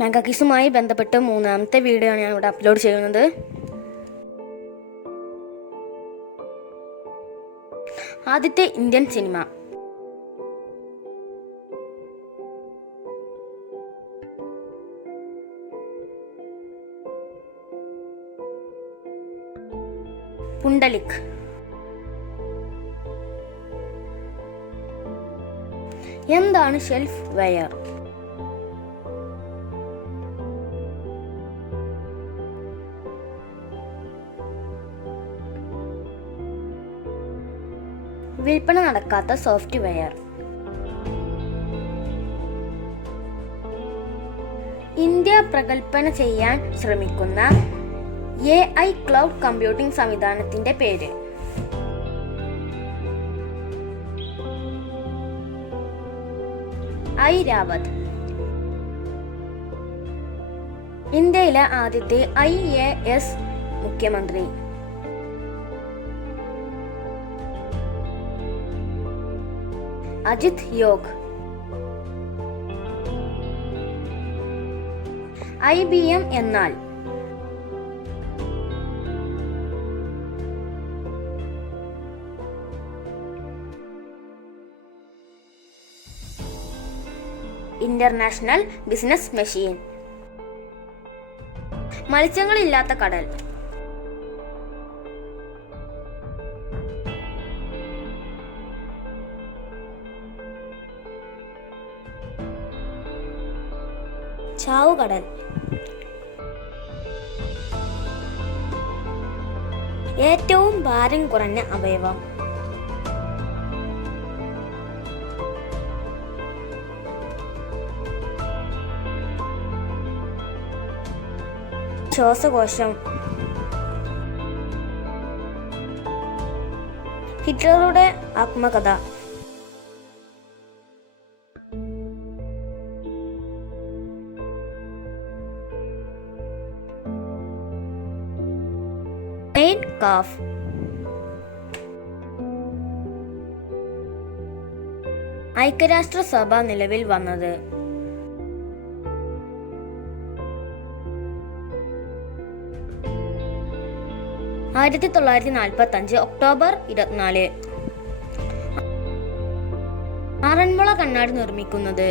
മെഗാകിസുമായി ബന്ധപ്പെട്ട് മൂന്നാമത്തെ വീഡിയോ ആണ് ഞാൻ ഇവിടെ അപ്ലോഡ് ചെയ്യുന്നത്. ആദ്യത്തെ ഇന്ത്യൻ സിനിമ പുണ്ടലിക്. എന്താണ് ഷെൽഫ് വെയർ? വിൽപ്പന നടക്കാത്ത സോഫ്റ്റ്വെയർ. ഇന്ത്യ പ്രകൽപ്പന ചെയ്യാൻ ശ്രമിക്കുന്ന AI ക്ലൗഡ് കമ്പ്യൂട്ടിംഗ് സംവിധാനത്തിന്റെ പേര്? ഐരാവത്. ഇന്ത്യയിലെ ആദ്യത്തെ IAS മുഖ്യമന്ത്രി? അജിത് യോഗ്. IBM എന്നാൽ? International business machine. മത്സ്യങ്ങളില്ലാത്ത കടൽ? ചാവുകടൽ. ഏറ്റവും ഭാരം കുറഞ്ഞ അവയവം? ശ്വാസകോശം. ഹിറ്റ്ലറുടെ ആത്മകഥ? കാഫ്. ഐക്യരാഷ്ട്രസഭ നിലവിൽ വന്നത്? ഒക്ടോബർ 24. ആറന്മുള കണ്ണാടി നിർമ്മിക്കുന്നത്?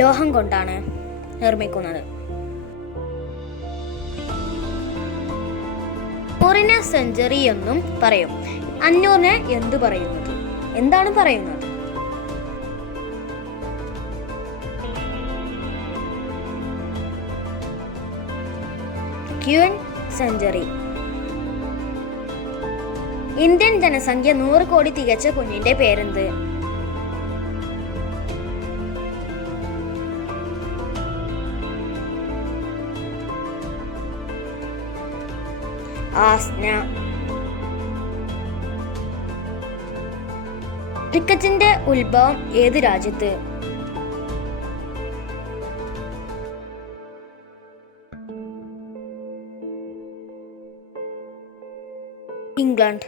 ലോഹം കൊണ്ടാണ് നിർമ്മിക്കുന്നത്. 100നെ സെഞ്ചുറി എന്നും പറയും. 500നെ എന്തു പറയുന്നത്? എന്താണ് പറയുന്നത്? Queen century. ഇന്ത്യൻ ജനസംഖ്യ 100 കോടി തികച്ച കുഞ്ഞിന്റെ പേരെന്ത്? ആസ്ന. ക്രിക്കറ്റിന്റെ ഉത്ഭവം ഏത് രാജ്യത്ത്? ഇംഗ്ലണ്ട്.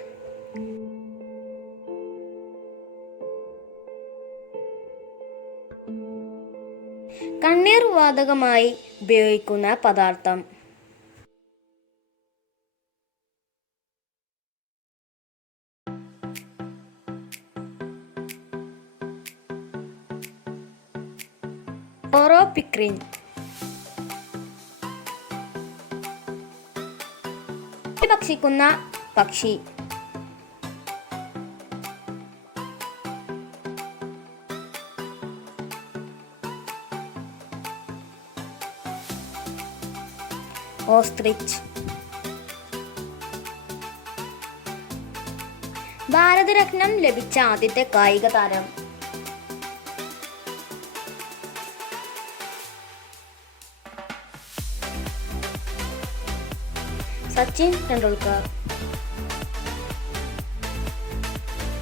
കണ്ണീർ വാതകമായി ഉപയോഗിക്കുന്ന പദാർത്ഥം? ഓറോപിക്രിൻ. ഭക്ഷിക്കുന്ന പക്ഷി? ഓസ്ട്രിച്ച്. ഭാരതരത്നം ലഭിച്ച ആദ്യത്തെ കായിക താരം? സച്ചിൻ ടെണ്ടുൽക്കർ.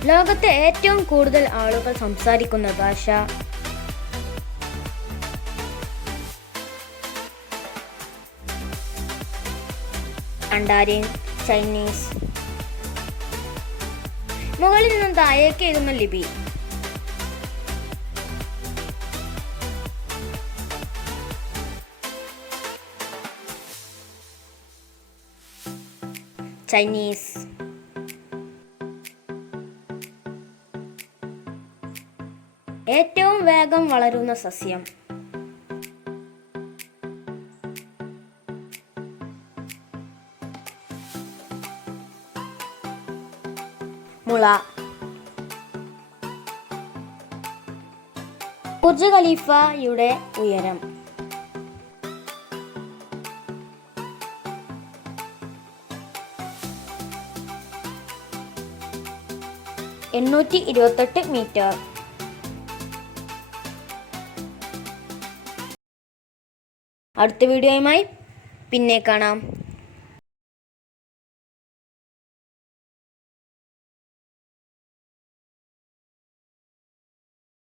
ലോകത്തെ ഏറ്റവും കൂടുതൽ ആളുകൾ സംസാരിക്കുന്ന ഭാഷ? മണ്ടാരിൻ, ചൈനീസ്. മുകളിൽ നിന്നും താഴേക്ക് എഴുതുന്ന ലിപി. ചൈനീസ്. ഏറ്റവും വേഗം വളരുന്ന സസ്യം. മുള. ബുർജ് ഖലീഫയുടെ ഉയരം. 828 മീറ്റർ. അടുത്ത വീഡിയോയുമായി പിന്നെ കാണാം.